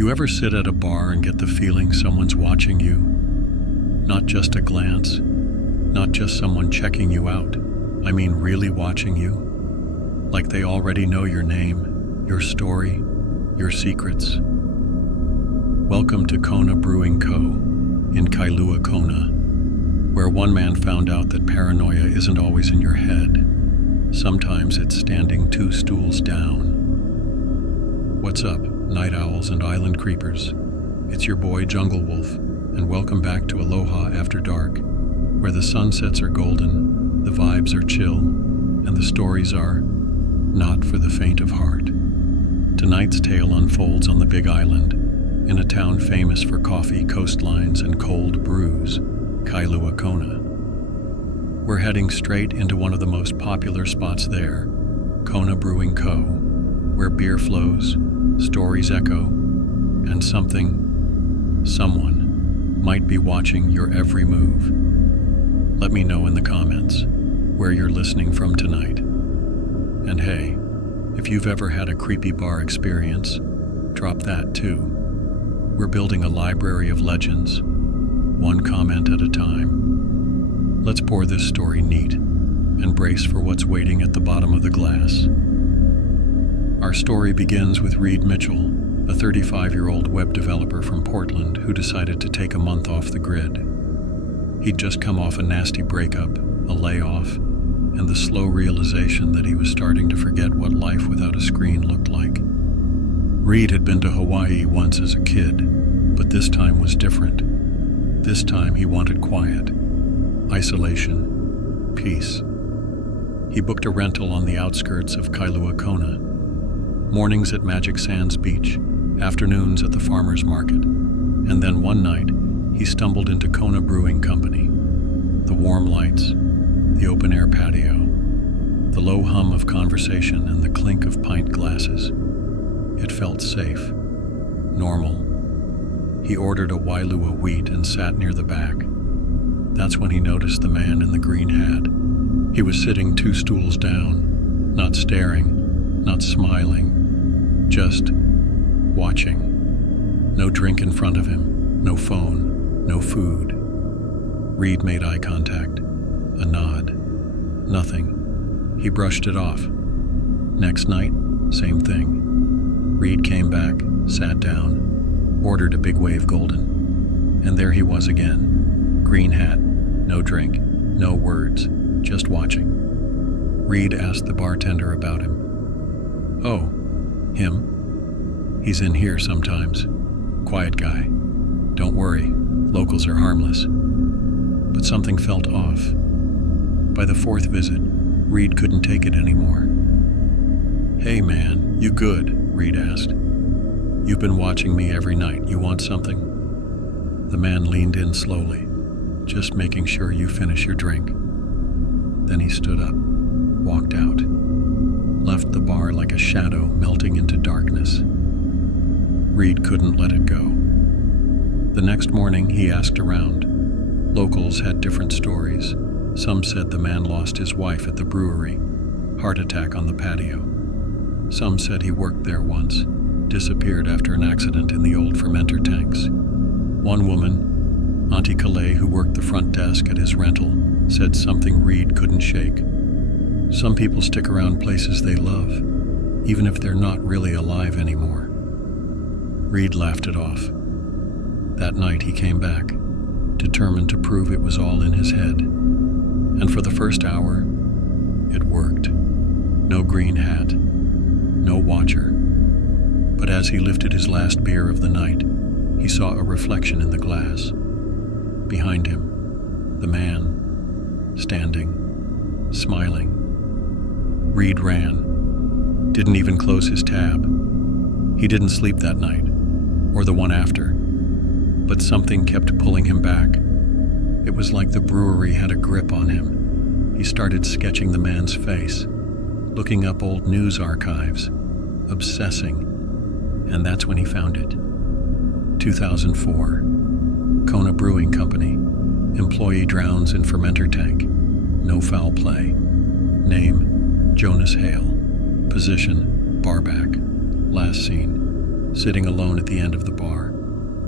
You ever sit at a bar and get the feeling someone's watching you? Not just a glance, not just someone checking you out. I mean really watching you. Like they already know your name, your story, your secrets. Welcome to Kona Brewing Co. in Kailua-Kona, where one man found out that paranoia isn't always in your head. Sometimes it's standing 2 stools down. What's up, night owls and island creepers? It's your boy Junglewolf, and welcome back to Aloha After Dark, where the sunsets are golden, the vibes are chill, and the stories are not for the faint of heart. Tonight's tale unfolds on the Big Island, in a town famous for coffee, coastlines, and cold brews, Kailua-Kona. We're heading straight into one of the most popular spots there, Kona Brewing Co., where beer flows, stories echo, and someone might be watching your every move. Let me know in the comments where you're listening from tonight. And hey, if you've ever had a creepy bar experience, drop that too. We're building a library of legends, one comment at a time. Let's pour this story neat and brace for what's waiting at the bottom of the glass. Our story begins with Reed Mitchell, a 35-year-old web developer from Portland who decided to take a month off the grid. He'd just come off a nasty breakup, a layoff, and the slow realization that he was starting to forget what life without a screen looked like. Reed had been to Hawaii once as a kid, but this time was different. This time he wanted quiet, isolation, peace. He booked a rental on the outskirts of Kailua-Kona. Mornings at Magic Sands Beach, afternoons at the farmer's market, and then one night he stumbled into Kona Brewing Company. The warm lights, the open-air patio, the low hum of conversation and the clink of pint glasses. It felt safe, normal. He ordered a Wailua wheat and sat near the back. That's when he noticed the man in the green hat. He was sitting 2 stools down, not staring, not smiling, just watching. No drink in front of him, no phone, no food. Reed made eye contact, a nod, nothing. He brushed it off. Next night, same thing. Reed came back, sat down, ordered a big wave golden, and there he was again. Green hat, no drink, no words, just watching. Reed asked the bartender about him. Oh, him? He's in here sometimes. Quiet guy. Don't worry, locals are harmless. But something felt off. By the 4th visit, Reed couldn't take it anymore. Hey man, you good? Reed asked. You've been watching me every night. You want something? The man leaned in slowly, just making sure you finish your drink. Then he stood up, walked out, left the bar like a shadow melting into darkness. Reed couldn't let it go. The next morning, he asked around. Locals had different stories. Some said the man lost his wife at the brewery, heart attack on the patio. Some said he worked there once, disappeared after an accident in the old fermenter tanks. One woman, Auntie Calais, who worked the front desk at his rental, said something Reed couldn't shake. Some people stick around places they love, even if they're not really alive anymore. Reed laughed it off. That night he came back, determined to prove it was all in his head. And for the first hour, it worked. No green hat, no watcher. But as he lifted his last beer of the night, he saw a reflection in the glass. Behind him, the man, standing, smiling. Reed ran, didn't even close his tab. He didn't sleep that night, or the one after, but something kept pulling him back. It was like the brewery had a grip on him. He started sketching the man's face, looking up old news archives, obsessing, and that's when he found it. 2004, Kona Brewing Company, employee drowns in fermenter tank, no foul play. Name, Jonas Hale. Position, barback. Last seen, sitting alone at the end of the bar,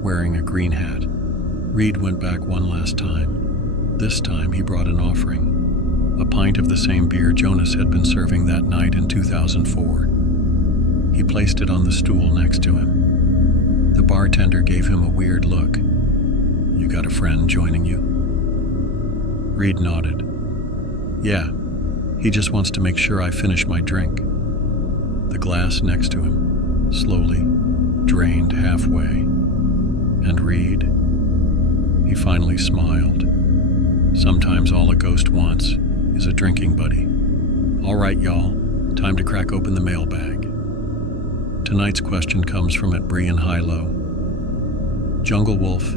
wearing a green hat. Reed went back one last time. This time he brought an offering, a pint of the same beer Jonas had been serving that night in 2004. He placed it on the stool next to him. The bartender gave him a weird look. "You got a friend joining you?" Reed nodded. "Yeah, he just wants to make sure I finish my drink." The glass next to him slowly drained halfway. And Reed? He finally smiled. Sometimes all a ghost wants is a drinking buddy. All right, y'all, time to crack open the mailbag. Tonight's question comes from @Brian-Hilo. Junglewolf,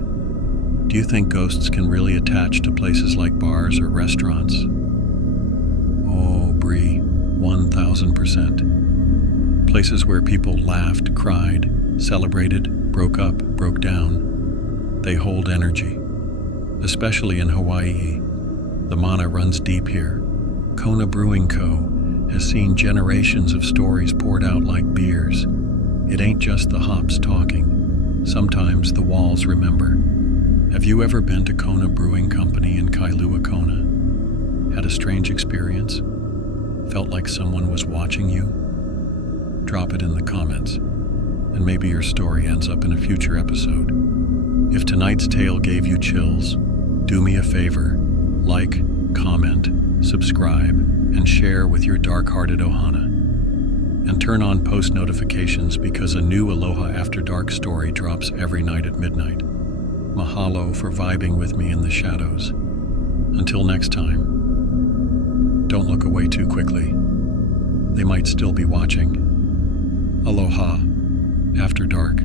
do you think ghosts can really attach to places like bars or restaurants? Oh, Bree, 1000%. Places where people laughed, cried, celebrated, broke up, broke down. They hold energy. Especially in Hawaii. The mana runs deep here. Kona Brewing Co. has seen generations of stories poured out like beers. It ain't just the hops talking. Sometimes the walls remember. Have you ever been to Kona Brewing Company in Kailua-Kona? Had a strange experience? Felt like someone was watching you? Drop it in the comments, and maybe your story ends up in a future episode. If tonight's tale gave you chills, do me a favor, like, comment, subscribe, and share with your dark-hearted ohana. And turn on post notifications because a new Aloha After Dark story drops every night at midnight. Mahalo for vibing with me in the shadows. Until next time, don't look away too quickly. They might still be watching. Aloha After Dark.